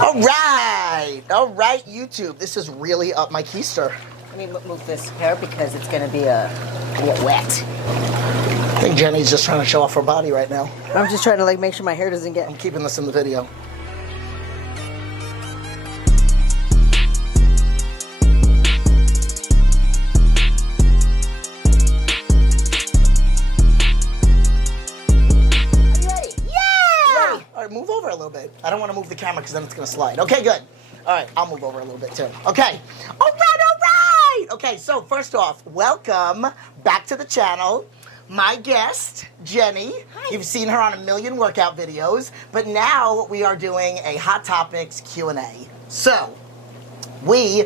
All right, YouTube. This is really up my keister. Let me move this hair because it's going to be a wet. I think Jenny's just trying to show off her body right now. I'm just trying to make sure my hair doesn't get. I'm keeping this in the video. Move over a little bit. I don't want to move the camera because then it's going to slide. Okay, good. All right, I'll move over a little bit too. Okay. All right. Okay, so first off, welcome back to the channel. My guest, Jenny. Hi. You've seen her on a million workout videos, but now we are doing a Hot Topics Q&A. So, we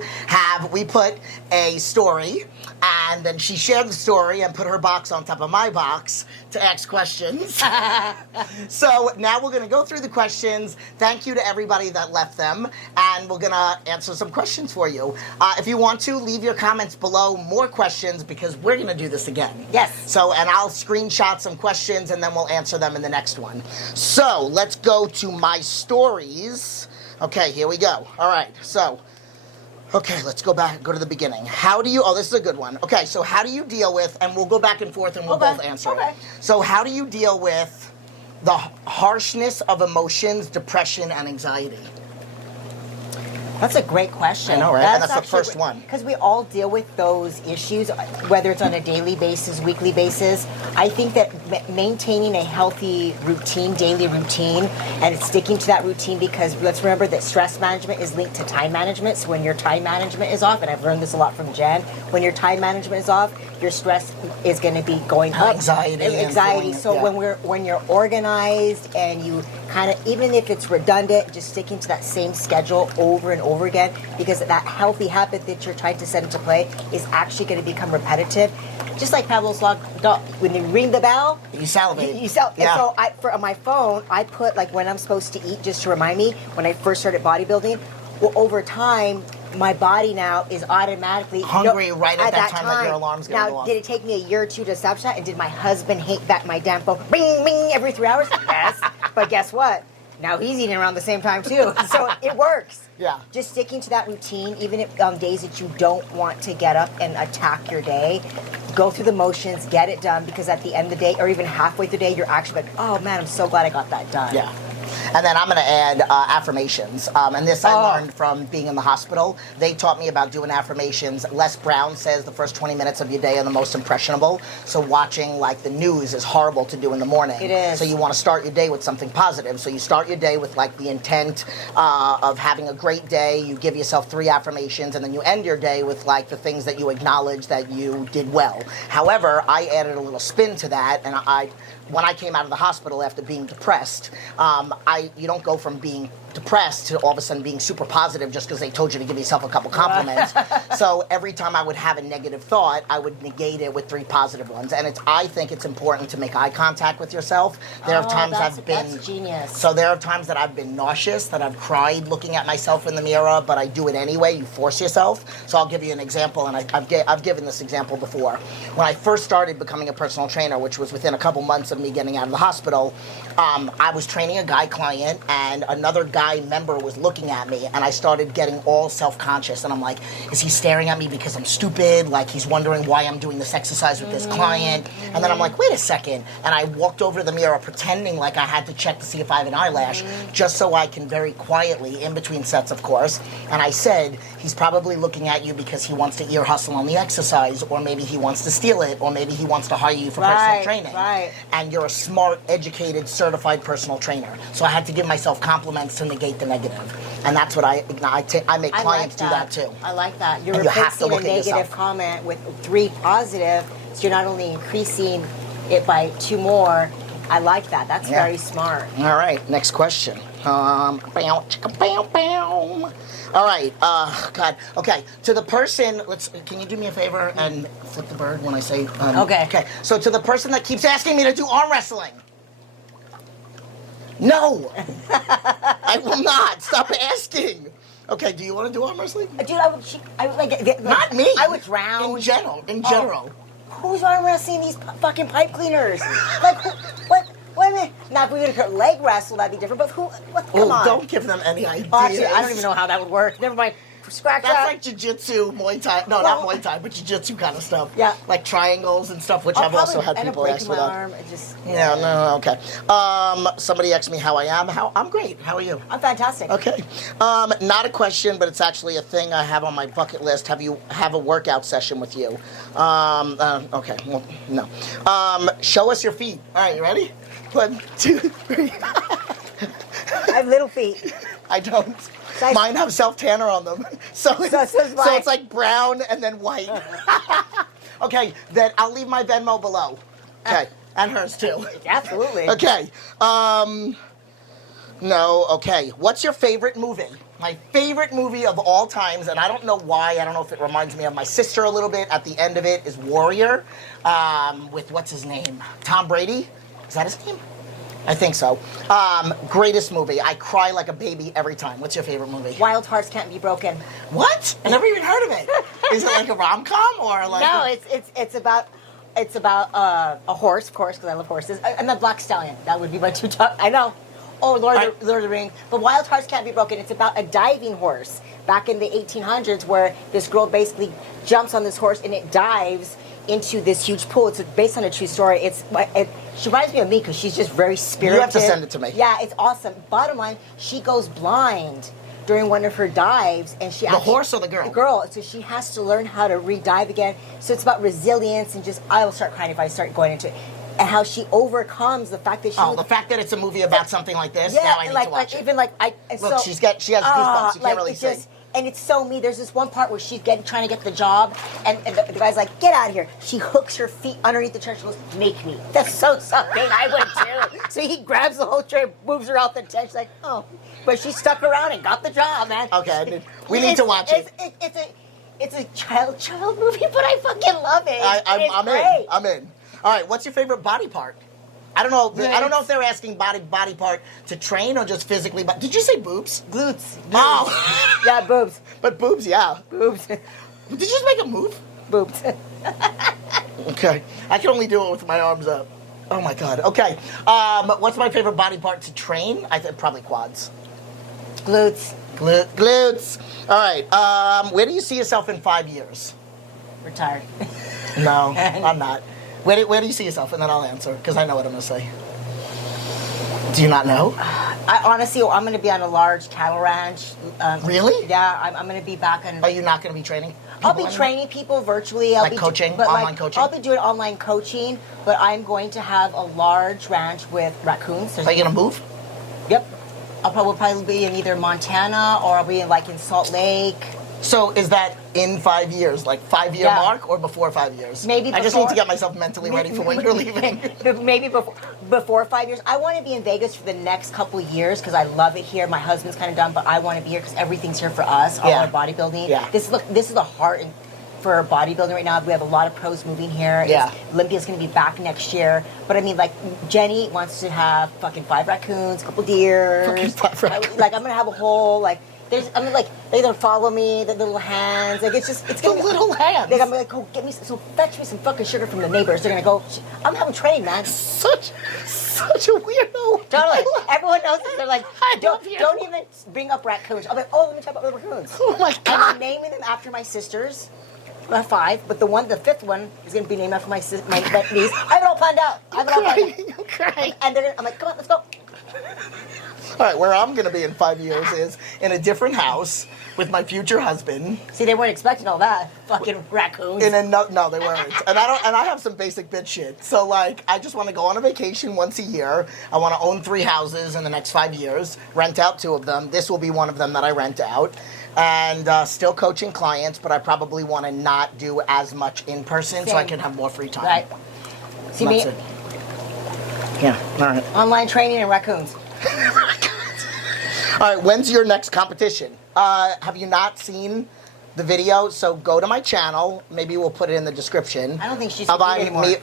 put a story, and then she shared the story and put her box on top of my box to ask questions. So now we're going to go through the questions. Thank you to everybody that left them, and we're going to answer some questions for you. If you want to, leave your comments below more questions because we're going to do this again. Yes. So, and I'll screenshot some questions and then we'll answer them in the next one. So let's go to my stories. Okay, here we go. All right, so... Okay, let's go to the beginning. This is a good one. Okay, so how do you deal with, and we'll go back and forth and we'll both answer it. So how do you deal with the harshness of emotions, depression, and anxiety? That's a great question. I know, right? And that's the first one. Because we all deal with those issues, whether it's on a daily basis, weekly basis. I think that maintaining a healthy routine, daily routine, and sticking to that routine, because let's remember that stress management is linked to time management. So when your time management is off, and I've learned this a lot from Jen, when your time management is off, your stress is going to be going up. Anxiety. So yeah. when you're organized and you kind of, even if it's redundant, just sticking to that same schedule over and over again, because that healthy habit that you're trying to set into play is actually going to become repetitive. Just like Pavlov's dog, when you ring the bell, you salivate. Yeah. So on my phone, I put when I'm supposed to eat, just to remind me when I first started bodybuilding. Well, over time, my body now is automatically hungry right at that time that your alarm's going to go off. Now, did it take me a year or two to establish that? And did my husband hate that my damn phone bing, bing every 3 hours? Yes. But guess what? Now he's eating around the same time too. So it works. Yeah. Just sticking to that routine, even if on days that you don't want to get up and attack your day, go through the motions, get it done, because at the end of the day, or even halfway through the day, you're actually like, oh man, I'm so glad I got that done. Yeah. And then I'm going to add affirmations. And this I learned from being in the hospital. They taught me about doing affirmations. Les Brown says the first 20 minutes of your day are the most impressionable. So watching the news is horrible to do in the morning. It is. So you want to start your day with something positive. So you start your day with the intent of having a great day. You give yourself 3 affirmations, and then you end your day with the things that you acknowledge that you did well. However, I added a little spin to that, and when I came out of the hospital after being depressed, you don't go from being depressed to all of a sudden being super positive just because they told you to give yourself a couple compliments. So every time I would have a negative thought, I would negate it with 3 positive ones. And I think it's important to make eye contact with yourself. There are times that's genius. So there are times that I've been nauseous, that I've cried looking at myself in the mirror, but I do it anyway. You force yourself. So I'll give you an example, and I've given this example before. When I first started becoming a personal trainer, which was within a couple months of me getting out of the hospital, I was training a guy client, and another guy member was looking at me, and I started getting all self-conscious, and I'm like, is he staring at me because I'm stupid? He's wondering why I'm doing this exercise with this client. And then I'm like, wait a second. And I walked over to the mirror pretending I had to check to see if I have an eyelash, just so I can very quietly, in between sets of course, and I said, he's probably looking at you because he wants to ear hustle on the exercise, or maybe he wants to steal it, or maybe he wants to hire you for personal training. Right. And you're a smart, educated, certified personal trainer. So I had to give myself compliments to negate the negative. And that's what I make clients do that too. I like that. You're replacing a negative comment with 3 positive, so you're not only increasing it by 2 more. I like that. That's very smart. All right, next question. All right, God. Okay, to the person, can you do me a favor and flip the bird when I say, okay. Okay, so to the person that keeps asking me to do arm wrestling. No, I will not. Stop asking. Okay, do you want to do arm wrestling? Dude, I would like not me. I would drown. In general. Who's arm wrestling these fucking pipe cleaners? What? Now, if we were to leg wrestle, that'd be different. But come on. Don't give them any ideas. Oh, actually, I don't even know how that would work. Never mind. Scratch That's that. like jiu-jitsu, Muay Thai. No, not Muay Thai, but jiu-jitsu kind of stuff. Yeah. Like triangles and stuff, which I've also had people ask for my that. arm. It just, Yeah, no, okay. Somebody asked me how I am. I'm great. How are you? I'm fantastic. Okay. Not a question, but it's actually a thing I have on my bucket list. Have a workout session with you? Okay. Well, no. Show us your feet. All right, you ready? 1, 2, 3. I have little feet. I don't. Nice. Mine have self-tanner on them. So it's like brown and then white. Okay, then I'll leave my Venmo below. Okay, and hers too. Absolutely. Okay. No, okay. What's your favorite movie? My favorite movie of all times, and I don't know why. I don't know if it reminds me of my sister a little bit. At the end of it is Warrior, with what's his name? Tom Brady? Is that his name? I think so. Greatest movie. I cry like a baby every time. What's your favorite movie? Wild Hearts Can't Be Broken. What? I never even heard of it. Is it like a rom-com or like? No, it's about a horse, of course, because I love horses, and the Black Stallion. That would be my two top. I know. Oh, Lord of the Rings. But Wild Hearts Can't Be Broken. It's about a diving horse back in the 1800s, where this girl basically jumps on this horse and it dives into this huge pool. It's based on a true story. She reminds me of me because she's just very spirited. You have to send it to me. Yeah, it's awesome. Bottom line, she goes blind during one of her dives, and the horse or the girl? The girl. So she has to learn how to re-dive again. So it's about resilience and just, I will start crying if I start going into it. And how she overcomes the fact that she. Oh, the fact that it's a movie about something like this. Yeah, now I need to watch it. Even like Look, she has goosebumps. You can't really see. And it's so me. There's this one part where she's trying to get the job, and the guy's like, "Get out of here!" She hooks her feet underneath the chair. She goes, "Make me." That's so something I would do. So he grabs the whole chair, moves her out the tent. She's like, "Oh," but she stuck around and got the job, man. Okay, we need to watch it. It's a child movie, but I fucking love it. I'm in. All right, what's your favorite body part? I don't know. I don't know if they're asking body part to train or just physically. But did you say boobs? Glutes. Oh, yeah, boobs. But boobs, yeah. Boobs. Did you just make a move? Boobs. Okay, I can only do it with my arms up. Oh my god. Okay, what's my favorite body part to train? I think probably quads. Glutes. Glutes. All right. Where do you see yourself in 5 years? Retired. No, I'm not. Where do you see yourself? And then I'll answer, because I know what I'm going to say. Do you not know? I honestly, I'm going to be on a large cattle ranch. Really? Yeah, I'm going to be back on. Are you not going to be training? I'll be training people virtually. Like coaching? Online coaching? I'll be doing online coaching, but I'm going to have a large ranch with raccoons. Are you going to move? Yep. I'll probably be in either Montana or I'll be in Salt Lake. So is that in 5 years, like 5-year mark, or before 5 years? Maybe before. I just need to get myself mentally ready for when you're leaving. Maybe before 5 years. I want to be in Vegas for the next couple of years because I love it here. My husband's kind of done, but I want to be here because everything's here for us. All our bodybuilding. Yeah. This is the heart for bodybuilding right now. We have a lot of pros moving here. Yeah. Olympia's going to be back next year. But I mean, like, Jenny wants to have fucking 5 raccoons, a couple deer. Fucking 5 raccoons. Like, I'm going to have a whole, like, they're gonna follow me, the little hands. Like, it's gonna the little hands. Like, I'm like, go fetch me some fucking sugar from the neighbors. They're gonna go. I'm having training, man. Such a weirdo. Totally. Everyone knows this. They're like, don't even bring up raccoons. I'm like, let me talk about the raccoons. Oh my god. And I'm naming them after my sisters. I have 5, but the 5th one is gonna be named after my niece. I have it all planned out. I'm crying. And I'm like, come on, let's go. All right, where I'm going to be in 5 years is in a different house with my future husband. See, they weren't expecting all that. Fucking raccoons. No, they weren't. And I have some basic bitch shit. So, like, I just want to go on a vacation once a year. I want to own 3 houses in the next 5 years, rent out 2 of them. This will be one of them that I rent out. And still coaching clients, but I probably want to not do as much in person so I can have more free time. Right. See me? It. Yeah, all right. Online training and raccoons. All right, when's your next competition? Have you not seen the video? So go to my channel. Maybe we'll put it in the description. I don't think she's anymore.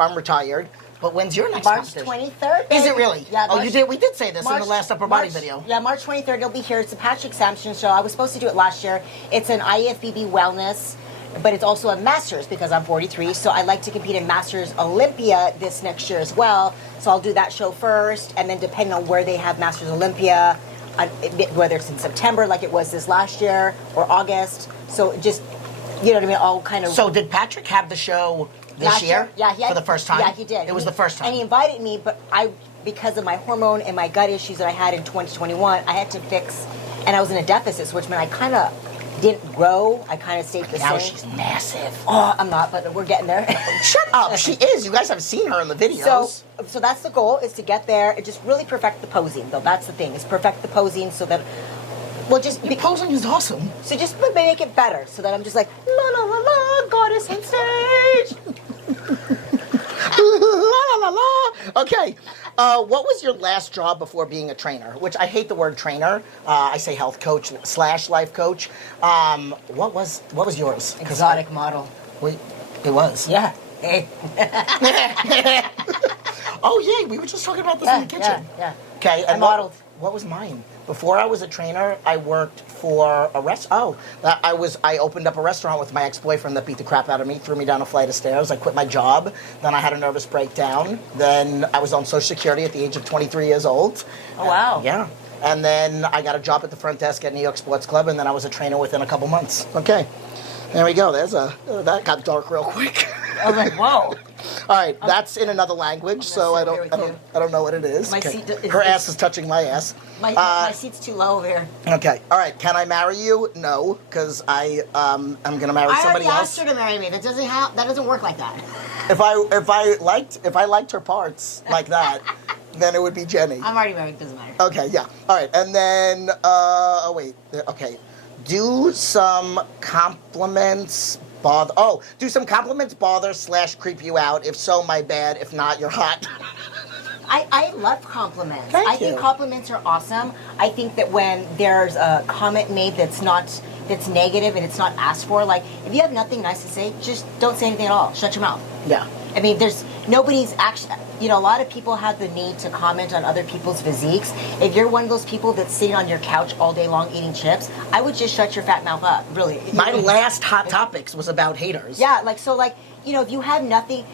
I'm retired. But when's your next March competition? 23rd. Is it really? Yeah. Oh, you did. We did say this in the last upper body video. Yeah, March 23rd. It'll be here. It's a patch examination show. I was supposed to do it last year. It's an IFBB wellness. but it's also a Masters because I'm 43. So I'd like to compete in Masters Olympia this next year as well. So I'll do that show first, and then depending on where they have Masters Olympia, whether it's in September like it was this last year or August. So just, you know what I mean, all kind of. So did Patrick have the show this year? Yeah, for the first time? Yeah, he did. It was the first time. And he invited me, but because of my hormone and my gut issues that I had in 2021, I had to fix, and I was in a deficit, which meant I kind of didn't grow. I kind of stayed the same. Now she's massive. Oh, I'm not, but we're getting there. Shut up. She is. You guys have seen her in the videos. So that's the goal, is to get there and just really perfect the posing, though. That's the thing, is perfect the posing so that, well, just... The posing is awesome. So just make it better, so that I'm just like, la la la la, goddess on stage. La la la la. Okay. What was your last job before being a trainer? Which I hate the word trainer. I say health coach / life coach. What was yours? Exotic model. Wait, it was. Yeah. Hey. Oh yeah, we were just talking about this in the kitchen. Yeah. Okay, I modeled. What was mine? Before I was a trainer, I worked for a I opened up a restaurant with my ex-boyfriend that beat the crap out of me, threw me down a flight of stairs. I quit my job. Then I had a nervous breakdown. Then I was on Social Security at the age of 23 years old. Oh wow. Yeah. And then I got a job at the front desk at New York Sports Club, and then I was a trainer within a couple months. Okay. There we go. That got dark real quick. I was like, whoa. All right, that's in another language, so I don't know what it is. My Okay. seat is- Her ass is touching my ass. My seat's too low over here. Okay. All right. Can I marry you? No, because I'm gonna marry somebody I already else. asked her to marry me. That doesn't work like that. If I liked her parts like that, then it would be Jenny. I'm already married. Doesn't matter. Okay. Yeah. All right. And then okay. Do some compliments bother / creep you out? If so, my bad. If not, you're hot. I love compliments. Thank I think you. compliments are awesome. I think that when there's a comment made that's negative and it's not asked for, like if you have nothing nice to say, just don't say anything at all. Shut your mouth. Yeah. I mean, nobody's actually, a lot of people have the need to comment on other people's physiques. If you're one of those people that's sitting on your couch all day long eating chips, I would just shut your fat mouth up, really. My last Hot Topics was about haters. Yeah, if you have nothing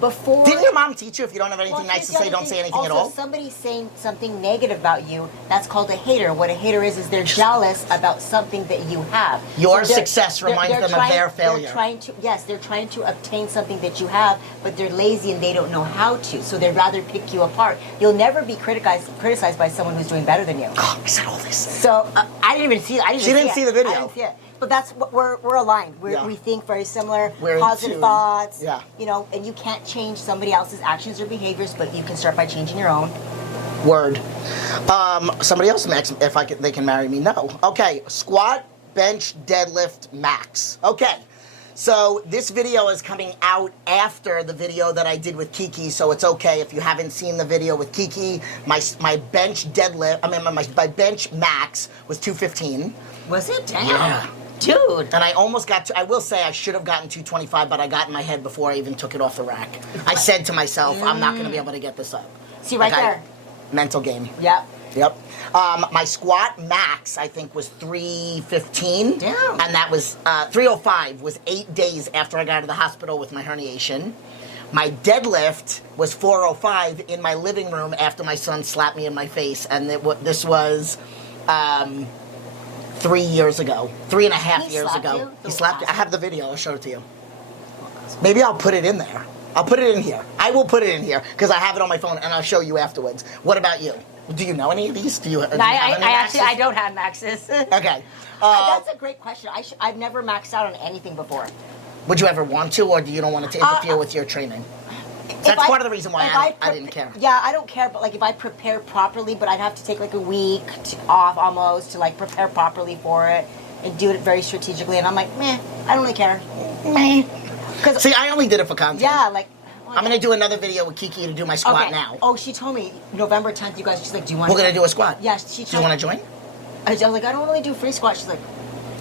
before... Didn't your mom teach you if you don't have anything nice to say, don't say anything at all? Also, if somebody's saying something negative about you, that's called a hater. What a hater is they're jealous about something that you have. Your success reminds them of their failure. They're trying to obtain something that you have, but they're lazy and they don't know how to, so they'd rather pick you apart. You'll never be criticized by someone who's doing better than you. Oh, I said all this. So, I didn't even see it. She didn't see the video. I didn't see it. But that's what we're aligned. We think very similar. We're positive thoughts. Yeah. And you can't change somebody else's actions or behaviors, but you can start by changing your own. Word. Somebody else asks if they can marry me. No. Okay. Squat, bench, deadlift, max. Okay. So this video is coming out after the video that I did with Kiki, so it's okay if you haven't seen the video with Kiki. My bench deadlift, my bench max was 215. Was it? Damn. Yeah. Dude. And I almost got I will say I should have gotten 225, but I got in my head before I even took it off the rack. I said to myself, I'm not going to be able to get this up. See, right there. Mental game. Yep. Yep. My squat max, I think, was 315. Damn. And that was 305 was 8 days after I got out of the hospital with my herniation. My deadlift was 405 in my living room after my son slapped me in my face. And this was 3 years ago. 3.5 years ago. He slapped you? I have the video. I'll show it to you. Maybe I'll put it in there. I'll put it in here. I will put it in here because I have it on my phone and I'll show you afterwards. What about you? Do you know any of these? Do you have any maxes? I don't have maxes. Okay. That's a great question. I've never maxed out on anything before. Would you ever want to, or do you don't want it to interfere with your training? That's part of the reason why I didn't care. Yeah, I don't care, but if I prepare properly, but I'd have to take a week off almost to prepare properly for it and do it very strategically. And I'm like, meh, I don't really care. Meh. See, I only did it for content. Yeah, I'm going to do another video with Kiki to do my squat now. Oh, she told me November 10th, you guys, she's like, do you want We're going to do a squat. Yeah, do you want to join? I was like, I don't really do free squat. She's like,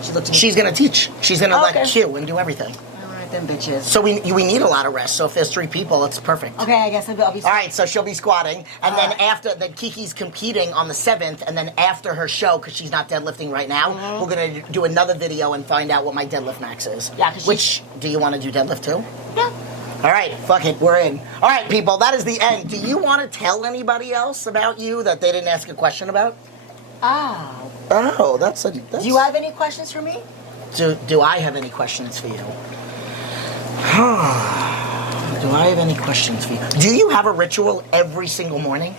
she looked at me. She's going to teach. She's going to let Q and do everything. I don't want to at them bitches. So we need a lot of rest. So if there's 3 people, it's perfect. Okay, I guess I'll be. All right, so she'll be squatting, and then after the Kiki's competing on the 7th, and then after her show, because she's not deadlifting right now, we're gonna do another video and find out what my deadlift max is. Yeah, 'cause Which do you want to do deadlift too? Yeah. All right, fuck it, we're in. All right, people, that is the end. Do you want to tell anybody else about you that they didn't ask a question about? Oh, that's. Do you have any questions for me? Do I have any questions for you? Do I have any questions for you? Do you have a ritual every single morning?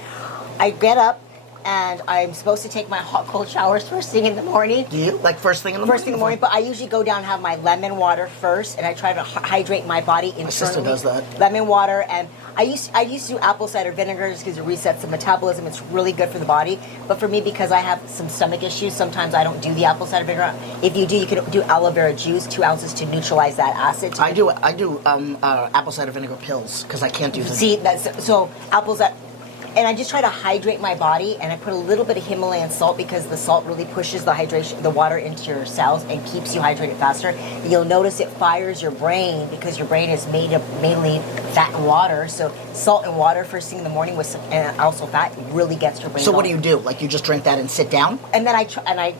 I get up and I'm supposed to take my hot cold showers first thing in the morning. Do you? Like first thing in the morning? First thing in the morning, but I usually go down and have my lemon water first, and I try to hydrate my body internally. My sister does that. Lemon water, and I used to do apple cider vinegar just because it resets the metabolism. It's really good for the body. But for me, because I have some stomach issues, sometimes I don't do the apple cider vinegar. If you do, you can do aloe vera juice, 2 ounces to neutralize that acid. I do apple cider vinegar pills because I can't do the. See, so apples that. And I just try to hydrate my body, and I put a little bit of Himalayan salt because the salt really pushes the water into your cells and keeps you hydrated faster. And you'll notice it fires your brain because your brain is made of mainly fat and water. So salt and water first thing in the morning with some, and also fat really gets your brain. So what going. do? Like you just drink that and sit down? And then I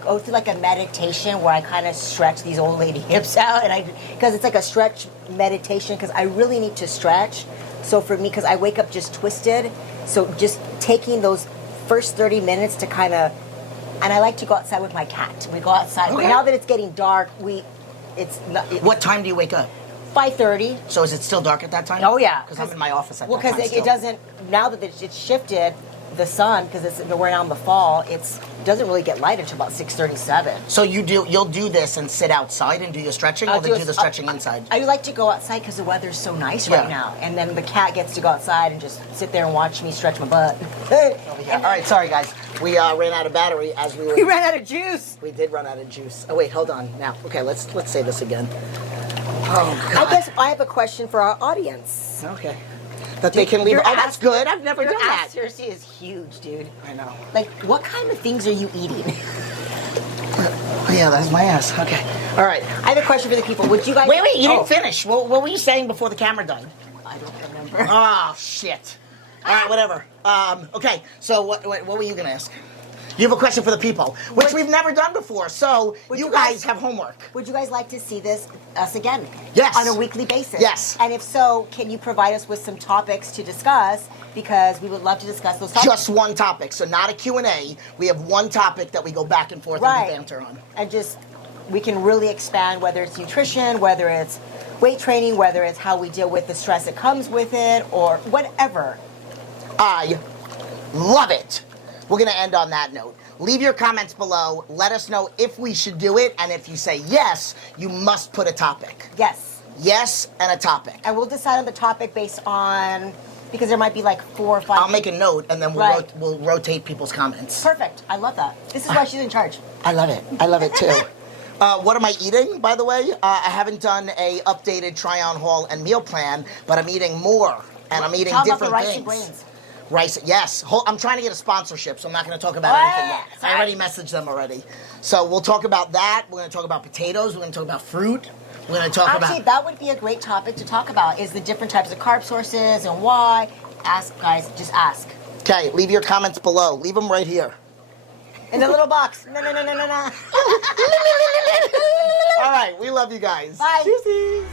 go through like a meditation where I kind of stretch these old lady hips out, and because it's like a stretch meditation because I really need to stretch. So for me, because I wake up just twisted. So just taking those first 30 minutes to kind of, and I like to go outside with my cat. We go outside. Okay. But now that it's getting dark, What time do you wake up? 5:30. So is it still dark at that time? Oh yeah. Because I'm in my office at well, that time. because still. it doesn't, now that it's shifted, the sun, because we're now in the fall, it doesn't really get light until about 6:37. So you'll do this and sit outside and do your stretching, or do the stretching inside? I like to go outside because the weather's so nice right now, and then the cat gets to go outside and just sit there and watch me stretch my butt. All right, sorry guys, we ran out of battery as we were. We ran out of juice. We did run out of juice. Oh wait, hold on. Now, okay, let's say this again. Oh God. I guess I have a question for our audience. Okay. That they can leave. Your Oh, that's good. I've never Your done that. ass seriously is huge, dude. I know. Like, what kind of things are you eating? Yeah, that's my ass. Okay. All right. I have a question for the people. Would you guys? Wait, you didn't finish. What were you saying before the camera died? I don't remember. Oh shit. All right, whatever. Okay. So what were you gonna ask? You have a question for the people, which we've never done before. So you guys have homework. Would you guys like to see us again? Yes. On a weekly basis? Yes. And if so, can you provide us with some topics to discuss? Because we would love to discuss those topics. Just one topic. So not a Q&A. We have one topic that we go back and forth and banter on. And just, we can really expand whether it's nutrition, whether it's weight training, whether it's how we deal with the stress that comes with it, or whatever. I love it. We're going to end on that note. Leave your comments below. Let us know if we should do it. And if you say yes, you must put a topic. Yes. Yes and a topic. And we'll decide on the topic based on, because there might be like 4 or 5. I'll make a note and then we'll rotate people's comments. Perfect. I love that. This is why she's in charge. I love it. I love it too. What am I eating, by the way? I haven't done a updated try-on haul and meal plan, but I'm eating more. And I'm eating different rice things. and grains. Rice, yes. I'm trying to get a sponsorship, so I'm not going to talk about anything yet. I already messaged them already. So we'll talk about that. We're going to talk about potatoes. We're going to talk about fruit. We're going to talk about... Actually, that would be a great topic to talk about, is the different types of carb sources and why. Ask, guys. Just ask. Okay, leave your comments below. Leave them right here. In the little box. No. All right, we love you guys. Bye. Tschüssi.